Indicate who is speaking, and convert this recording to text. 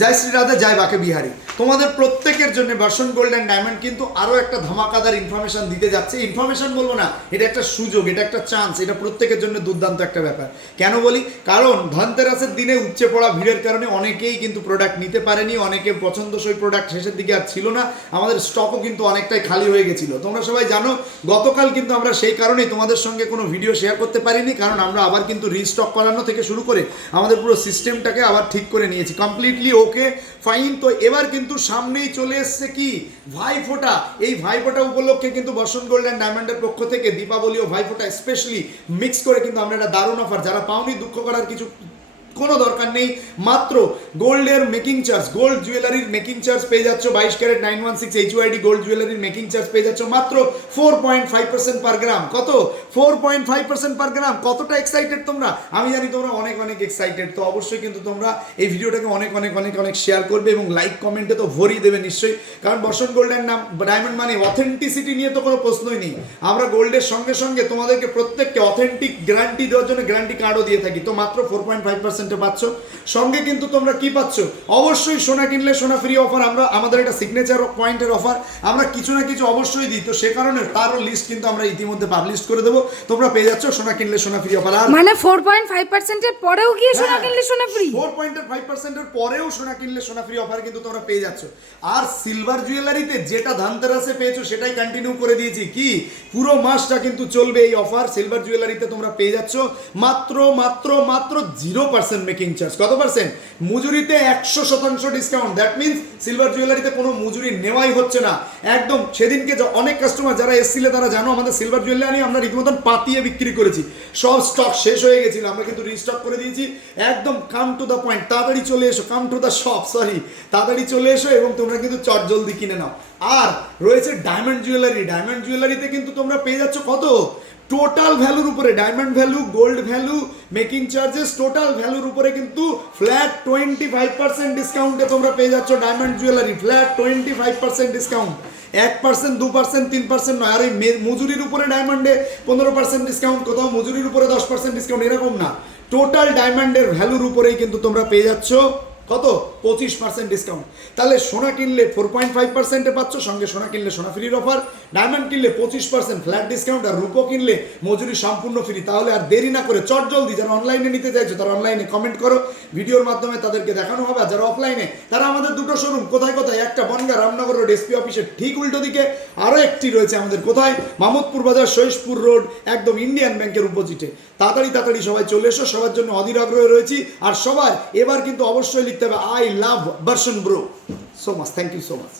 Speaker 1: জয় শ্রী রাধা, জয় বাকে বিহারি। তোমাদের প্রত্যেকের জন্য গোল্ড অ্যান্ড ডায়মন্ড, কিন্তু আরও একটা ধামাকাদার ইনফরমেশন দিতে যাচ্ছে। ইনফরমেশন বলব না, এটা একটা সুযোগ, এটা একটা চান্স এটা প্রত্যেকের জন্য দুর্দান্ত একটা ব্যাপার। কেন বলি? কারণ ধনতেরাসের দিনে উপচে পড়া ভিড়ের কারণে অনেকেই কিন্তু প্রোডাক্ট নিতে পারেনি, অনেকে পছন্দসই প্রোডাক্ট শেষের দিকে আর ছিল না, আমাদের স্টকও কিন্তু অনেকটাই খালি হয়ে গেছিল। তোমরা সবাই জানো, গতকাল কিন্তু আমরা সেই কারণেই তোমাদের সঙ্গে কোনো ভিডিও শেয়ার করতে পারিনি, কারণ আমরা আবার কিন্তু রিস্টক করানো থেকে শুরু করে আমাদের পুরো সিস্টেমটাকে আবার ঠিক করে নিয়েছি। কমপ্লিটলি ওকে ফাইন তো এবার কিন্তু সামনেই চলে এসছে কি? ভাইফোঁটা। এই ভাইফোঁটা উপলক্ষে কিন্তু বসন গোল্ড অ্যান্ড ডায়মন্ডের পক্ষ থেকে দীপাবলি ও ভাইফোঁটা স্পেশালি মিক্স করে কিন্তু আমরা একটা দারুণ অফার যারা পাওনি দুঃখ করার কিছু কোনো দরকার নেই। মাত্র গোল্ডের মেকিং চার্জ, গোল্ড জুয়েলারির মেকিং চার্জ পেয়ে যাচ্ছ। বাইশ carat nine one six H UID gold জুয়েলারির making charge পেয়ে যাচ্ছ। মাত্র four point five percent per gram কত? Four point five percent per gram কতটা এক্সাইটেড তোমরা? আমি জানি তোমরা অনেক অনেক এক্সাইটেড তো অবশ্যই কিন্তু তোমরা এই ভিডিওটাকে অনেক অনেক অনেক অনেক শেয়ার করবে এবং লাইক কমেন্টে তো ভরিয়ে দেবে নিশ্চয়ই। কারণ বসন গোল্ডের নাম ডায়মন্ড মানে অথেন্টিসিটি নিয়ে তো কোনো প্রশ্নই নেই। আমরা গোল্ডের সঙ্গে সঙ্গে তোমাদেরকে প্রত্যেককে অথেন্টিক গ্যারান্টি দেওয়ার জন্য গ্যারান্টি কার্ডও দিয়ে থাকি। তো মাত্র ফোর পয়েন্ট ফাইভ পার্সেন্টে পাচ্ছ। সঙ্গে কিন্তু তোমরা কি পাচ্ছ? অবশ্যই সোনা কিনলে সোনা ফ্রি অফার আমরা আমাদের একটা সিগনেচার পয়েন্টের অফার আমরা কিছু না কিছু অবশ্যই দিই। তো সে কারণে তারও লিস্ট কিন্তু আমরা ইতিমধ্যে পাবলিশ করে দেবো। তোমরা পেয়ে যাচ্ছ সোনা কিনলে সোনা ফ্রি অফার আর
Speaker 2: মানে ফোর পয়েন্ট ফাইভ পার্সেন্টের পরেও গিয়ে সোনা কিনলে সোনা ফ্রি
Speaker 1: ফোর পয়েন্টের ফাইভ পার্সেন্টের পরেও সোনা কিনলে সোনা ফ্রি অফার কিন্তু তোমরা পেয়ে যাচ্ছ। আর সিলভার জুয়েলারিতে যেটা ধানতেরাসে পেয়েছ সেটাই কন্টিনিউ করে দিয়েছি। কি? পুরো মাসটা কিন্তু চলবে এই অফার সিলভার জুয়েলারিতে তোমরা পেয়ে যাচ্ছ। মাত্র মাত্র মাত্র জিরো পার্সেন্ট মেকিং চার্জ কত পার্সেন্ট মজুরিতে একশো শতাংশ ডিসকাউন্ট দ্যাট মিনস সিলভার জুয়েলারিতে কোনো মজুরি নেওয়াই হচ্ছে না। একদম সেদিনকে অনেক কাস্টমার যারা এসেছিলে তারা জানো আমাদের সিলভার জুয়েলারি আমরা রীতিমতন পাতিয়ে বিক্রি করেছি। সব স্টক শেষ হয়ে গেছিল, আমরা কিন্তু রিস্টক করে দিয়েছি। একদম কাম টু দ্য পয়েন্ট তাড়াতাড়ি চলে এসো come to the shop sorry তাড়াতাড়ি চলে এসো এবং তোমরা কিন্তু চট জলদি কিনে নাও। আর রয়েছে ডায়মন্ড জুয়েলারি ডায়মন্ড জুয়েলারিতে কিন্তু তোমরা পেয়ে যাচ্ছ কত? টোটাল ভ্যালুর উপরে diamond value gold value making charges total ভ্যালুর উপরে কিন্তু ফ্ল্যাট টোয়েন্টি ফাইভ পার্সেন্ট ডিসকাউন্টে তোমরা পেয়ে যাচ্ছ diamond jewellery flat twenty five percent discount এক পার্সেন্ট দু পার্সেন্ট তিন পার্সেন্ট নয়। আর ওই মজুরির উপরে ডায়মন্ডে পনেরো পার্সেন্ট ডিসকাউন্ট কোথাও মজুরির উপরে দশ পার্সেন্ট ডিসকাউন্ট এরকম না। টোটাল ডায়মন্ডের ভ্যালুর উপরেই কিন্তু তোমরা পেয়ে যাচ্ছ। কত? পঁচিশ পার্সেন্ট ডিসকাউন্ট তাহলে সোনা কিনলে ফোর পয়েন্ট ফাইভ পার্সেন্টে পাচ্ছ, সঙ্গে সোনা কিনলে সোনা ফ্রির অফার ডায়মন্ড কিনলে পঁচিশ পার্সেন্ট ফ্ল্যাট ডিসকাউন্ট আর রূপো কিনলে মজুরি সম্পূর্ণ ফ্রি তাহলে আর দেরি না করে চট জলদি যারা অনলাইনে নিতে চাইছো, তারা অনলাইনে কমেন্ট করো, ভিডিওর মাধ্যমে তাদেরকে দেখানো হবে, আর যারা অফলাইনে তারা আমাদের দুটো শোরুম কোথায় কোথায়? একটা বনগা রামনগর রোড এসপি অফিসের ঠিক উল্টো দিকে আরও একটি রয়েছে আমাদের কোথায়? মামুদপুর বাজার শৈশপুর রোড একদম ইন্ডিয়ান ব্যাংকের উপজিটে তাড়াতাড়ি তাড়াতাড়ি সবাই চলে এসো, সবার জন্য অধীর আগ্রহে রয়েছি, আর সবার এবার কিন্তু অবশ্যই with I love Barshan bro so much. Thank you so much.